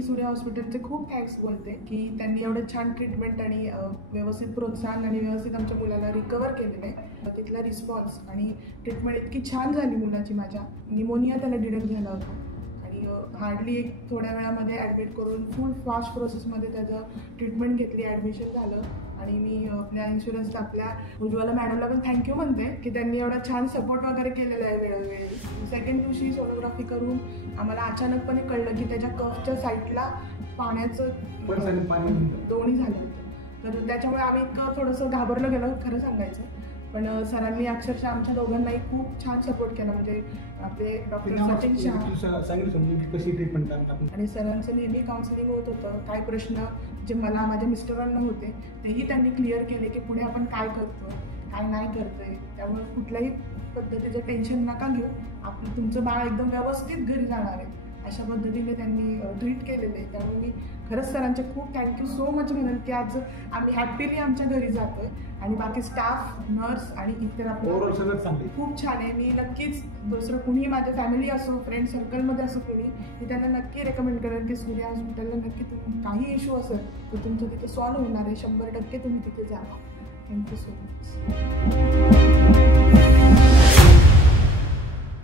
मी सूर्या हॉस्पिटलचे खूप थँक्स बोलते की त्यांनी एवढं छान ट्रीटमेंट आणि व्यवस्थित प्रोत्साहन आणि व्यवस्थित आमच्या मुलाला रिकवर केलेलं आहे. तिथला रिस्पॉन्स आणि ट्रीटमेंट इतकी छान झाली मुलाची. माझ्या निमोनिया त्याला डिटेक्ट झाला होता आणि हार्डली एक थोड्या वेळामध्ये ॲडमिट करून फुल फास्ट प्रोसेसमध्ये त्याचं ट्रीटमेंट घेतली, ॲडमिशन झालं. आणि मी आपल्या इन्शुरन्सला आपल्या उज्ज्वला मॅडमला पण थँक्यू म्हणते की त्यांनी एवढा छान सपोर्ट वगैरे केलेला आहे वेळोवेळी. सेकंड दिवशी सोनोग्राफी करून आम्हाला अचानकपणे कळलं की त्याच्या कफच्या साईडला पाण्याचं दोन्ही झालं होतं. तर त्याच्यामुळे आम्ही इतकं थोडंसं घाबरलं गेलं खरं सांगायचं. पण सरांनी अक्षरशः आमच्या दोघांनाही खूप छान सपोर्ट केला. म्हणजे आपले डॉक्टर सचिन शहा कशी ट्रीटमेंट करतात आणि सरांचं नेहमी काउन्सिलिंग होत होतं. काही प्रश्न जे मला माझ्या मिस्टरांना होते तेही त्यांनी क्लिअर केले की पुढे आपण काय करतो काय नाही करतोय. त्यामुळे कुठल्याही पद्धतीचं टेन्शन नका घेऊ, आपलं तुमचं बाळ एकदम व्यवस्थित घरी जाणार आहे अशा पद्धतीने त्यांनी ट्रीट केलेलं आहे. त्यामुळे मी खरंच सरांचे खूप थँक्यू सो मच म्हणेन की आज आम्ही हॅपीली आमच्या घरी जातोय. आणि बाकी स्टाफ, नर्स आणि इतर आपलं खूप छान आहे. मी नक्कीच दुसरं कुणी माझ्या फॅमिली असो, फ्रेंड सर्कलमध्ये असो कुणी, मी त्यांना नक्की रेकमेंड करेन की सूर्या हॉस्पिटलला नक्की तुम्ही काही इश्यू असेल तर तुमचं तिथे सॉल्व्ह होणार आहे. 100% तुम्ही तिथे जा. Thank you so much.